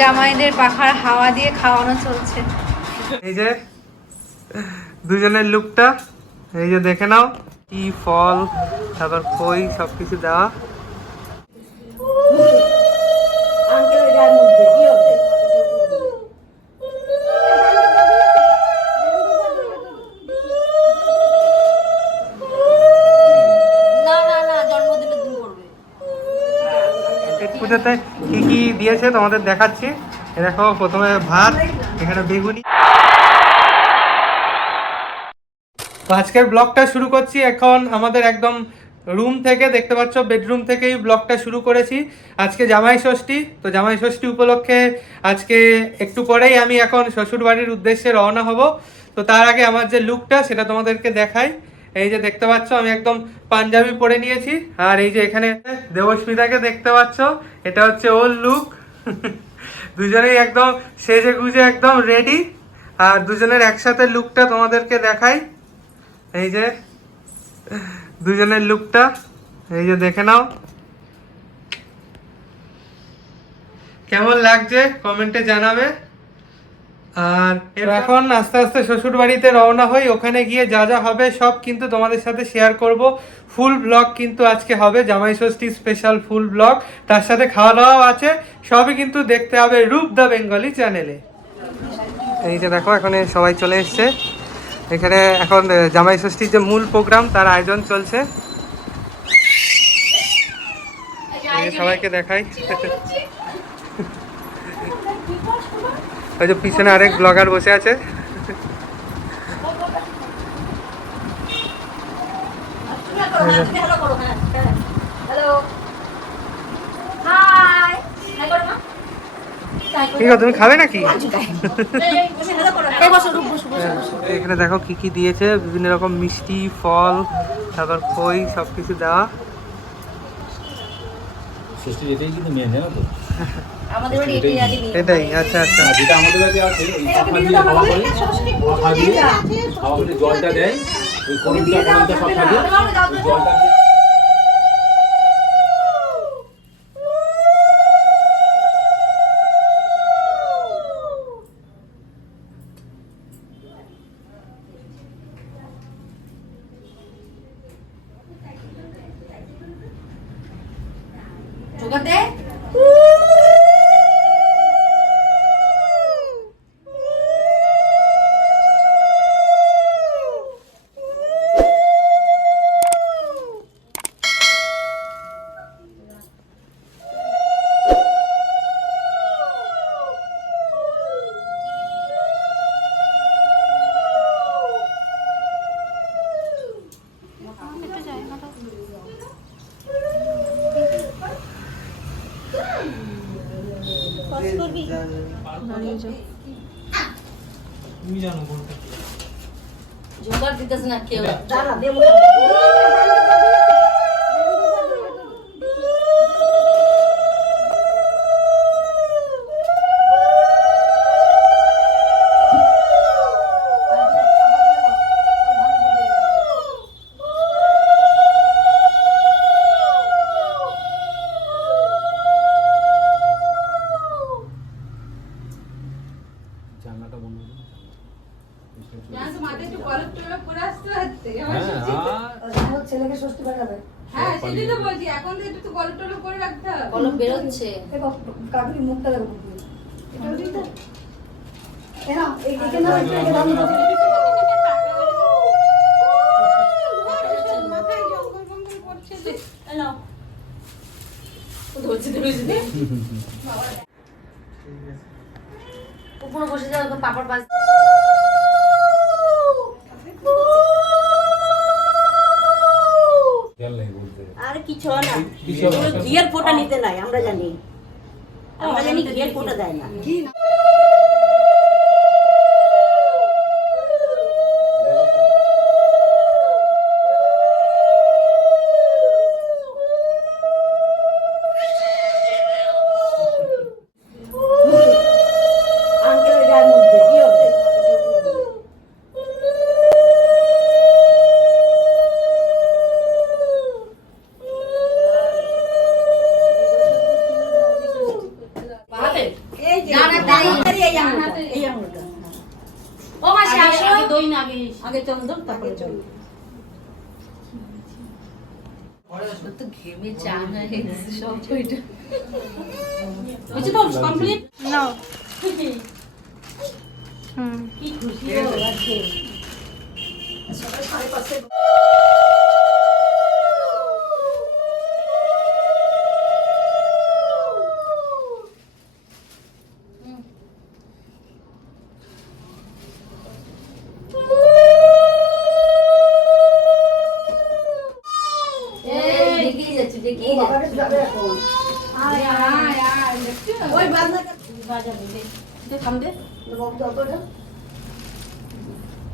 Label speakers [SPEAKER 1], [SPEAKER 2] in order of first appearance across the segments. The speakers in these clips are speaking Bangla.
[SPEAKER 1] জামাইদের পাখার হাওয়া দিয়ে খাওয়ানো চলছে।
[SPEAKER 2] এই যে দুজনের লুকটা এই যে দেখে নাও কি ফল তারপর খই সবকিছু দেওয়া।
[SPEAKER 3] আঙ্কেলের গায়ের মধ্যে কি হবে না না না জন্মদিনের দিন করবে
[SPEAKER 2] পেট পুজোতে কি কি দিয়েছে তোমাদের দেখাচ্ছি। দেখো, প্রথমে ভাত, এখানে বেগুনি। তো আজকের ব্লগটা শুরু করছি এখন আমাদের একদম রুম থেকে, দেখতে পাচ্ছ বেডরুম থেকেই ব্লগটা শুরু করেছি। আজকে জামাই ষষ্ঠী, তো জামাই ষষ্ঠী উপলক্ষে আজকে একটু পরেই আমি এখন শ্বশুর বাড়ির উদ্দেশ্যে রওনা হব। তো তার আগে আমার যে লুকটা সেটা তোমাদেরকে দেখাই। এই যে দেখতে পাচ্ছ, আমি একদম পাঞ্জাবি পরে নিয়েছি। আর এই যে এখানে দেবস্মিতাকে দেখতে পাচ্ছ, এটা হচ্ছে ওর লুক দুজনেই একদম সেজে গুজে একদম রেডি আর দুজনের একসাথে লুকটা তোমাদেরকে দেখাই। এই যে, দুজনের লুকটা এই যে দেখে নাও। কেমন লাগছে? কমেন্টে জানাবে। আর এখন আস্তে আস্তে শ্বশুর বাড়িতে রওনা হই ওখানে গিয়ে যা যা হবে সব কিন্তু তোমাদের সাথে শেয়ার করব। ফুল ব্লগ কিন্তু আজকে হবে জামাই ষষ্ঠী স্পেশাল ফুল ব্লগ তার সাথে খাওয়া দাওয়াও আছে সবই কিন্তু দেখতে হবে রূপ দ্য বেঙ্গলি চ্যানেলে এই যে দেখো এখানে সবাই চলে এসছে। এখানে এখন জামাই ষষ্ঠীর যে মূল প্রোগ্রাম তার আয়োজন চলছে। সবাইকে দেখাই। ওই যে পিছনে আরেক ব্লগার বসে আছে।
[SPEAKER 3] হ্যাঁ
[SPEAKER 2] ঠিক আছে তুমি খাবে নাকি?
[SPEAKER 3] এই বসো রূপ বসো বসো
[SPEAKER 2] এখানে দেখো কি কি দিয়েছে বিভিন্ন রকম মিষ্টি ফল তারপর খই সব কিছু দেওয়া
[SPEAKER 4] কিন্তু মেন জানো তো।
[SPEAKER 3] আমাদের বাড়ি এটাই আগে নিয়ে
[SPEAKER 2] এটাই আচ্ছা আচ্ছা।
[SPEAKER 4] যেটা আমাদের কাছে আছে এই পাখা দিয়ে হাওয়া করে পাখা দিয়ে হাওয়া করে জলটা দেয় ওই করমটা করমটা পাখা দিয়ে ওই জলটা দিয়ে
[SPEAKER 3] জোগাড় দে জোগাড় দিতেছ না কেউ দাঁড়া দেবো
[SPEAKER 5] কাকুরি মুখটা দেখো এটা দিতে এরা এই এখানে
[SPEAKER 3] উপরে বসে যাও পাপড় পাশ
[SPEAKER 6] আর কিছু হয় না। এগুলো ঘিয়ের ফোঁটা নিতে নাই আমরা জানি। আমরা জানি ঘিয়ের ফোঁটা দেয় না।
[SPEAKER 3] ও মাসি আসো
[SPEAKER 6] দই না, আগে- আগে চন্দন, তারপরে দই।
[SPEAKER 3] ও তো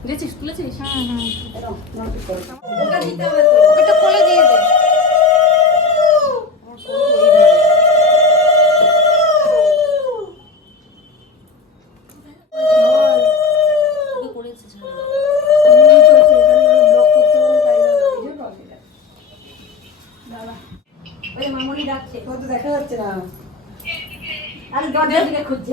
[SPEAKER 6] গেছিস, তুলেছিস?
[SPEAKER 5] হ্যাঁ হ্যাঁ।
[SPEAKER 3] ওটা দিতে হবে তো
[SPEAKER 1] ওকে একটু কোলে দিয়ে দে।
[SPEAKER 6] খুঁজছে।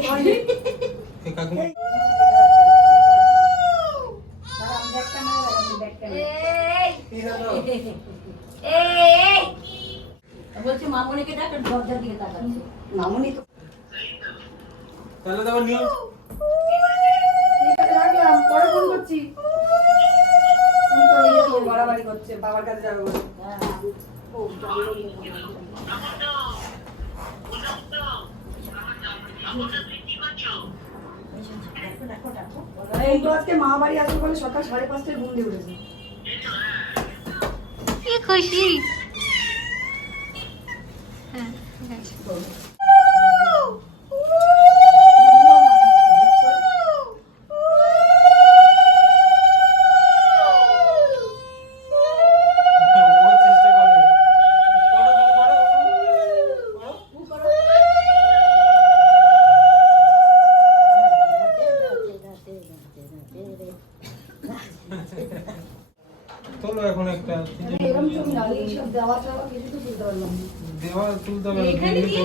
[SPEAKER 6] বলছে মামুনিকে ডাক, আর দরজার তাকাচ্ছে।
[SPEAKER 5] মামুনি তো
[SPEAKER 2] তাহলে তো আবার নিয়ম
[SPEAKER 5] ঠিক আছে রাখলাম পরে ফোন করছি বাড়াবাড়ি করছে বাবার কাছে যাবে বলে।
[SPEAKER 6] হ্যাঁ।
[SPEAKER 5] এই তো আজকে মা বাড়ি আসবে বলে সকাল সাড়ে পাঁচটায় ঘুম দিয়ে উঠেছে।
[SPEAKER 1] কি খুশি? হ্যাঁ ঠিক আছে।
[SPEAKER 2] তোলো এখন একটা
[SPEAKER 5] এরকম ছবি না এইসব দেওয়া চাওয়া কিছু তো তুলতে
[SPEAKER 2] হবে
[SPEAKER 7] এখানে দিয়ে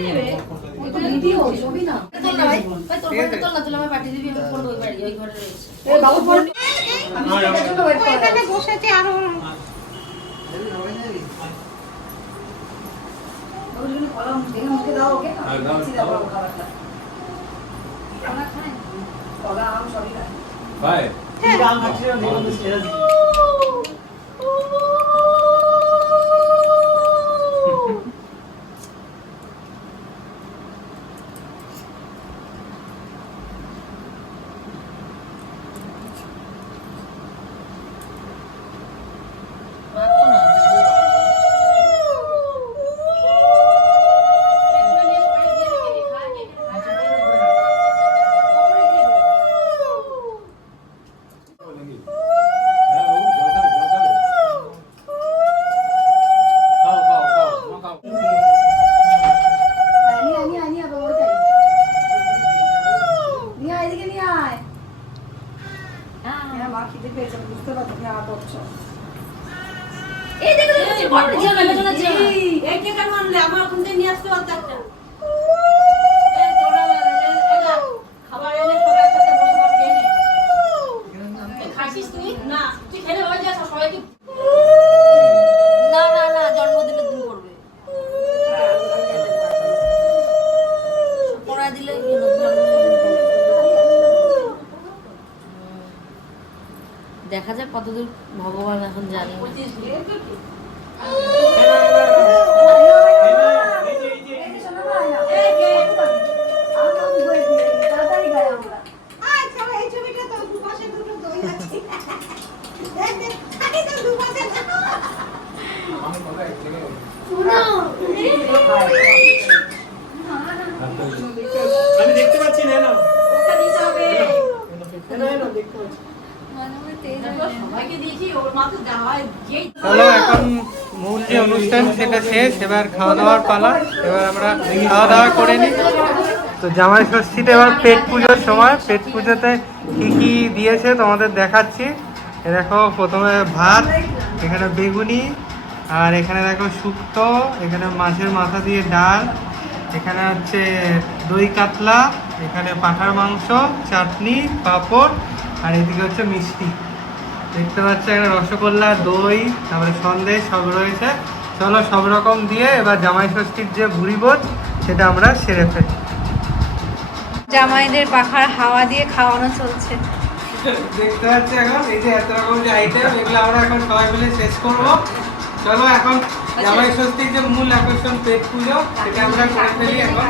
[SPEAKER 5] তো ভিডিও ছবি না।
[SPEAKER 3] তোর না ভাই তোর ফোনটা তোর না তুলে আমার পাঠিয়ে দিবি আমি ফোন ওই বাড়ি ওই ঘরে রয়েছে।
[SPEAKER 5] এই বাবু ফোন আমি
[SPEAKER 1] এখানে বসেছে
[SPEAKER 5] আরও কলম দেখে মুখে দাও ওকে।
[SPEAKER 4] হ্যাঁ, দাও।
[SPEAKER 5] খাবারটা।
[SPEAKER 1] খানা খায়
[SPEAKER 5] কলা আম সবই রাখি
[SPEAKER 4] ভাই
[SPEAKER 3] রাখো Ooh. না, নে। না, দিলে। দেখা যাক কতদূর ভগবান এখন জানে
[SPEAKER 6] বলছিস, এ তো কি?
[SPEAKER 5] এই যে শোনো না, আয় না। এই যে, আম আম করে দিয়ে দিই, তাড়াতাড়ি গায়ে আমরা।
[SPEAKER 2] আমি দেখতে পাচ্ছি না না
[SPEAKER 6] ওকে দিতে হবে।
[SPEAKER 5] এনো, এনো, দেখতে পাচ্ছি।
[SPEAKER 1] মনে মনে তেজ
[SPEAKER 6] দেখো, সবাইকে দিয়েছি, ওর মা তো যাওয়ায় যেই
[SPEAKER 2] চলো এখন মূল যে সেটা শেষ, এবার খাওয়া দাওয়ার পালা। এবার আমরা খাওয়া দাওয়া করে নিই। তো জামাই ষষ্ঠীতে এবার পেট পুজোর সময়। পেট পুজোতে কি কি দিয়েছে তোমাদের দেখাচ্ছি। দেখো, প্রথমে ভাত, এখানে বেগুনি, আর এখানে দেখো শুক্তো, এখানে মাছের মাথা দিয়ে ডাল, এখানে হচ্ছে দই কাতলা, এখানে পাঁঠার মাংস, চাটনি, পাঁপড়, আর এদিকে হচ্ছে মিষ্টি। দেখতে পাচ্ছ এখানে রসগোল্লা, দই, তারপরে সন্দেশ, সব রয়েছে। চলো সব রকম দিয়ে এবার জামাই ষষ্ঠীর যে ভুড়ি বোধ সেটা আমরা সেরে ফেলি।
[SPEAKER 1] জামাইদের পাখার হাওয়া দিয়ে খাওয়ানো চলছে।
[SPEAKER 2] দেখতে পাচ্ছি এখন এই যে এত রকম যে আইটেম এগুলো আমরা এখন সবাই মিলে শেষ করব। চলো এখন জামাই ষষ্ঠীর যে মূল আকর্ষণ পেট পুজো সেটা আমরা করে ফেলি এখন।